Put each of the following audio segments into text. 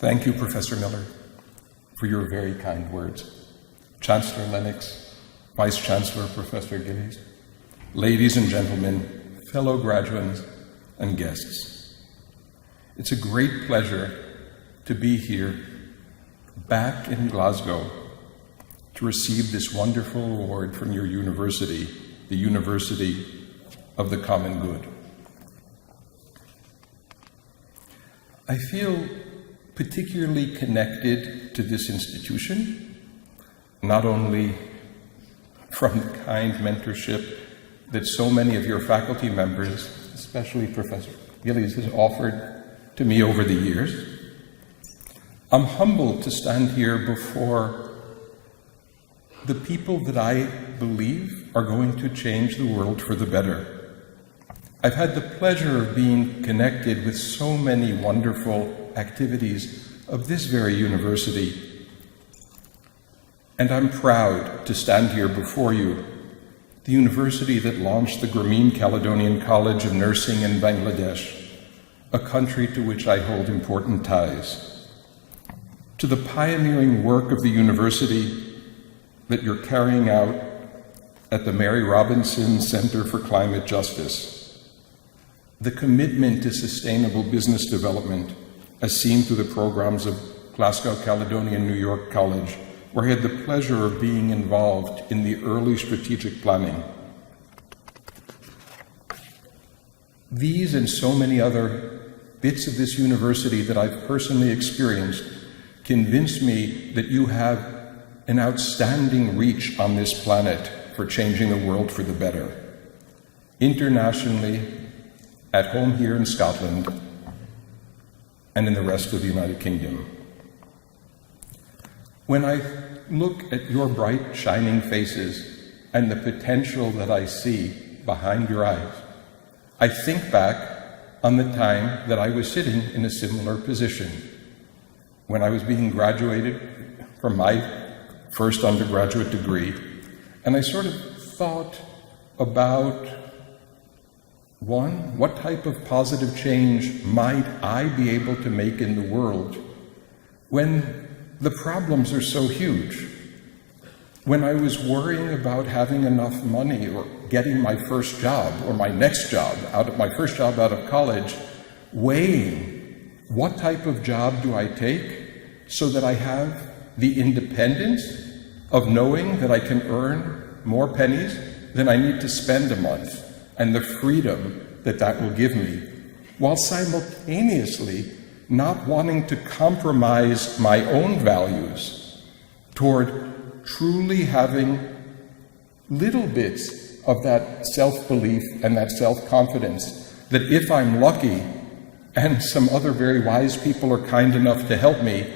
Thank you, Professor Miller, for your very kind words. Chancellor Lennox, Vice Chancellor Professor Gillies, ladies and gentlemen, fellow graduates and guests. It's a great pleasure to be here back in Glasgow to receive this wonderful award from your university, the University of the Common Good. I feel particularly connected to this institution, not only from the kind mentorship that so many of your faculty members, especially Professor Gillies, has offered to me over the years. I'm humbled to stand here before the people that I believe are going to change the world for the better. I've had the pleasure of being connected with so many wonderful activities of this very university, and I'm proud to stand here before you, the university that launched the Grameen Caledonian College of Nursing in Bangladesh, a country to which I hold important ties, to the pioneering work of the university that you're carrying out at the Mary Robinson Center for Climate Justice, the commitment to sustainable business development as seen through the programs of Glasgow, Caledonian, New York College, where I had the pleasure of being involved in the early strategic planning. These and so many other bits of this university that I've personally experienced convince me that you have an outstanding reach on this planet for changing the world for the better. Internationally, at home here in Scotland, and in the rest of the United Kingdom. When I look at your bright, shining faces and the potential that I see behind your eyes, I think back on the time that I was sitting in a similar position when I was being graduated from my first undergraduate degree, and I sort of thought about, one, what type of positive change might I be able to make in the world when the problems are so huge? When I was worrying about having enough money or getting my first job or my next job, my first job out of college, weighing what type of job do I take so that I have the independence of knowing that I can earn more pennies than I need to spend a month, and the freedom that that will give me, while simultaneously not wanting to compromise my own values toward truly having little bits of that self-belief and that self-confidence that if I'm lucky and some other very wise people are kind enough to help me,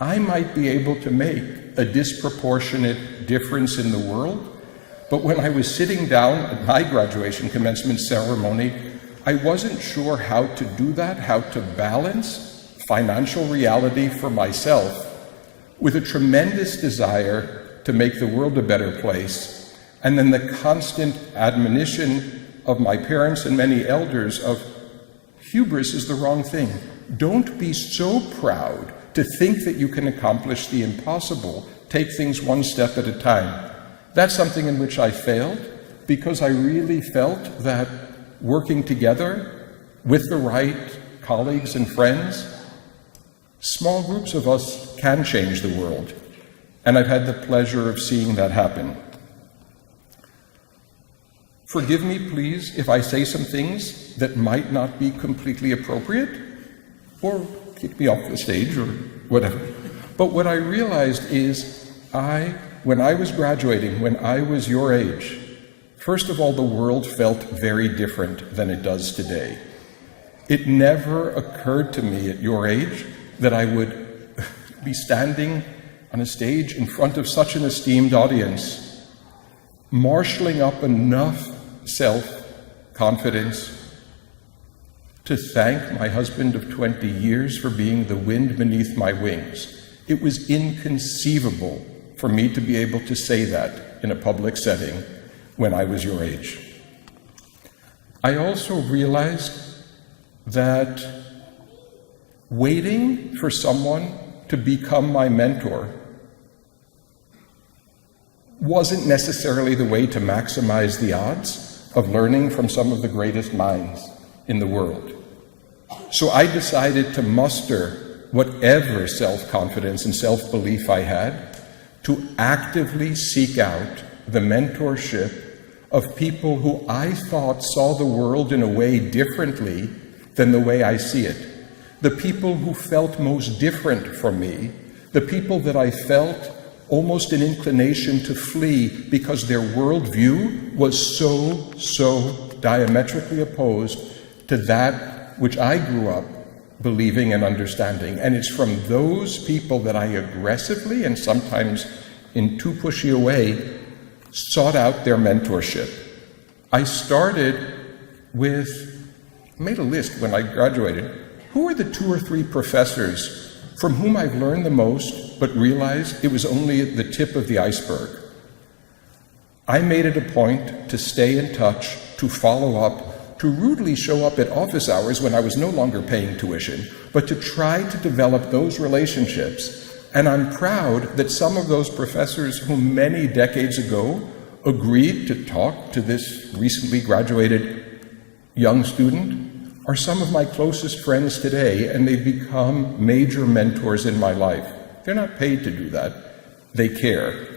I might be able to make a disproportionate difference in the world. But when I was sitting down at my graduation commencement ceremony, I wasn't sure how to do that, how to balance financial reality for myself with a tremendous desire to make the world a better place, and then the constant admonition of my parents and many elders of hubris is the wrong thing. Don't be so proud to think that you can accomplish the impossible. Take things one step at a time. That's something in which I failed because I really felt that working together with the right colleagues and friends, small groups of us can change the world. And I've had the pleasure of seeing that happen. Forgive me, please, if I say some things that might not be completely appropriate, or kick me off the stage or whatever. But what I realized is when I was graduating, when I was your age, first of all, the world felt very different than it does today. It never occurred to me at your age that I would be standing on a stage in front of such an esteemed audience, marshaling up enough self-confidence to thank my husband of 20 years for being the wind beneath my wings. It was inconceivable for me to be able to say that in a public setting when I was your age. I also realized that waiting for someone to become my mentor wasn't necessarily the way to maximize the odds of learning from some of the greatest minds in the world. So I decided to muster whatever self-confidence and self-belief I had to actively seek out the mentorship of people who I thought saw the world in a way differently than the way I see it. The people who felt most different from me, the people that I felt almost an inclination to flee because their worldview was so diametrically opposed to that which I grew up believing and understanding. And it's from those people that I aggressively and sometimes in too pushy a way sought out their mentorship. I started with, made a list when I graduated. Who are the 2 or 3 professors from whom I've learned the most, but realized it was only the tip of the iceberg? I made it a point to stay in touch, to follow up, to rudely show up at office hours when I was no longer paying tuition, but to try to develop those relationships. And I'm proud that some of those professors who many decades ago agreed to talk to this recently graduated young student are some of my closest friends today, and they've become major mentors in my life. They're not paid to do that. They care.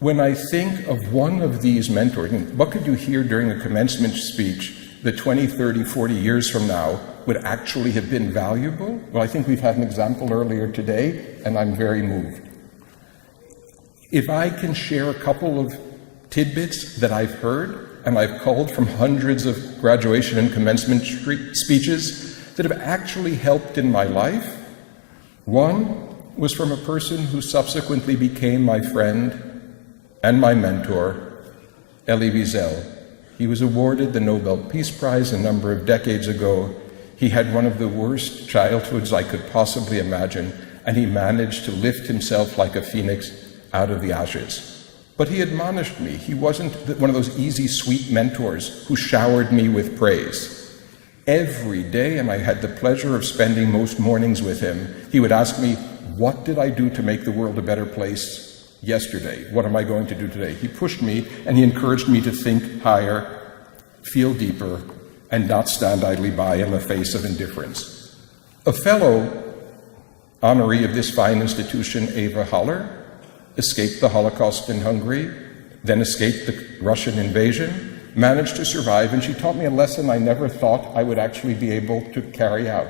When I think of one of these mentors, what could you hear during a commencement speech that 20, 30, 40 years from now would actually have been valuable? Well, I think we've had an example earlier today, and I'm very moved. If I can share a couple of tidbits that I've heard, and I've culled from hundreds of graduation and commencement speeches that have actually helped in my life. One was from a person who subsequently became my friend and my mentor, Elie Wiesel. He was awarded the Nobel Peace Prize a number of decades ago. He had one of the worst childhoods I could possibly imagine, and he managed to lift himself like a phoenix out of the ashes. But he admonished me. He wasn't one of those easy, sweet mentors who showered me with praise. Every day, and I had the pleasure of spending most mornings with him, he would ask me, what did I do to make the world a better place yesterday? What am I going to do today? He pushed me, and he encouraged me to think higher, feel deeper, and not stand idly by in the face of indifference. A fellow honorary of this fine institution, Eva Haller, escaped the Holocaust in Hungary, then escaped the Russian invasion, managed to survive, and she taught me a lesson I never thought I would actually be able to carry out.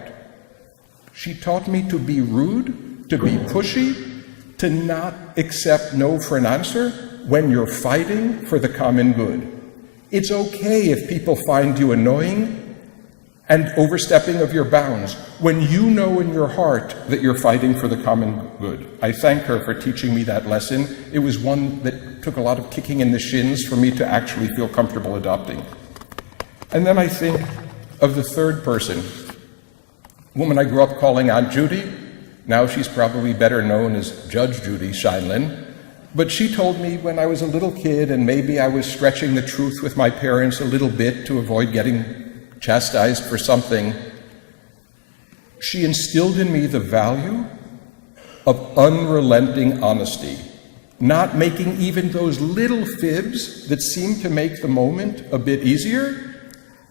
She taught me to be rude, to be pushy, to not accept no for an answer when you're fighting for the common good. It's okay if people find you annoying and overstepping of your bounds when you know in your heart that you're fighting for the common good. I thank her for teaching me that lesson. It was one that took a lot of kicking in the shins for me to actually feel comfortable adopting. And then I think of the third person, a woman I grew up calling Aunt Judy. Now she's probably better known as Judge Judy Scheinlin. But she told me when I was a little kid, and maybe I was stretching the truth with my parents a little bit to avoid getting chastised for something, she instilled in me the value of unrelenting honesty, not making even those little fibs that seem to make the moment a bit easier.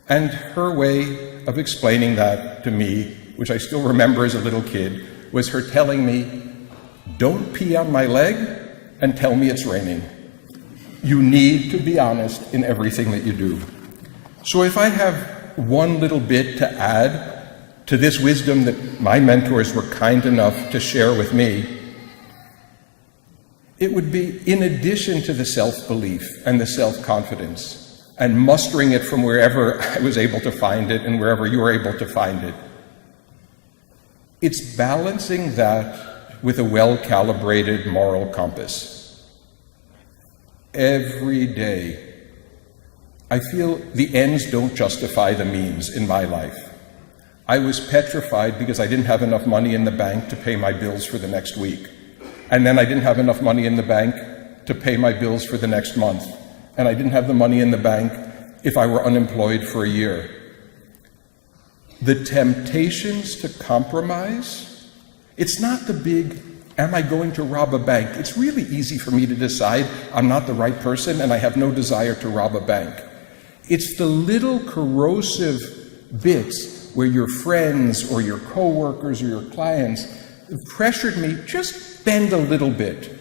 And her way of explaining that to me, which I still remember as a little kid, was her telling me, don't pee on my leg and tell me it's raining. You need to be honest in everything that you do. So if I have one little bit to add to this wisdom that my mentors were kind enough to share with me, it would be, in addition to the self-belief and the self-confidence and mustering it from wherever I was able to find it and wherever you were able to find it, it's balancing that with a well-calibrated moral compass. Every day, I feel the ends don't justify the means in my life. I was petrified because I didn't have enough money in the bank to pay my bills for the next week. And then I didn't have enough money in the bank to pay my bills for the next month. And I didn't have the money in the bank if I were unemployed for a year. the temptations to compromise. It's not the big, am I going to rob a bank? It's really easy for me to decide I'm not the right person and I have no desire to rob a bank. It's the little corrosive bits where your friends or your coworkers or your clients have pressured me, just bend a little bit.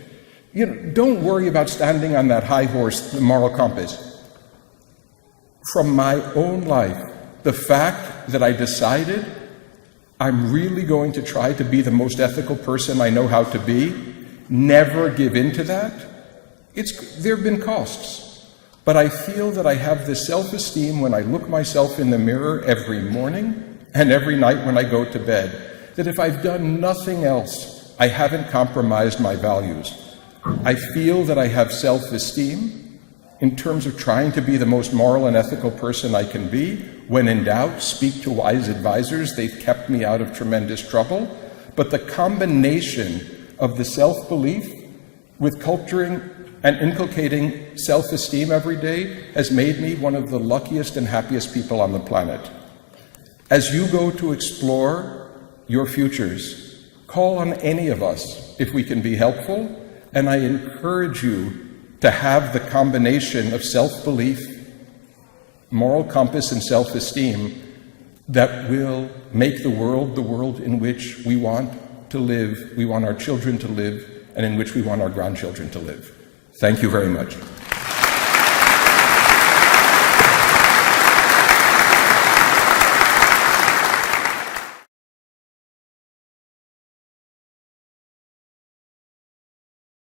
Don't worry about standing on that high horse, the moral compass. From my own life, the fact that I decided I'm really going to try to be the most ethical person I know how to be, never give in to that, there have been costs. But I feel that I have this self-esteem when I look myself in the mirror every morning and every night when I go to bed, that if I've done nothing else, I haven't compromised my values. I feel that I have self-esteem in terms of trying to be the most moral and ethical person I can be. When in doubt, speak to wise advisors. They've kept me out of tremendous trouble. But the combination of the self-belief with culturing and inculcating self-esteem every day has made me one of the luckiest and happiest people on the planet. As you go to explore your futures, call on any of us if we can be helpful, and I encourage you to have the combination of self-belief, moral compass, and self-esteem that will make the world in which we want to live, we want our children to live, and in which we want our grandchildren to live. Thank you very much.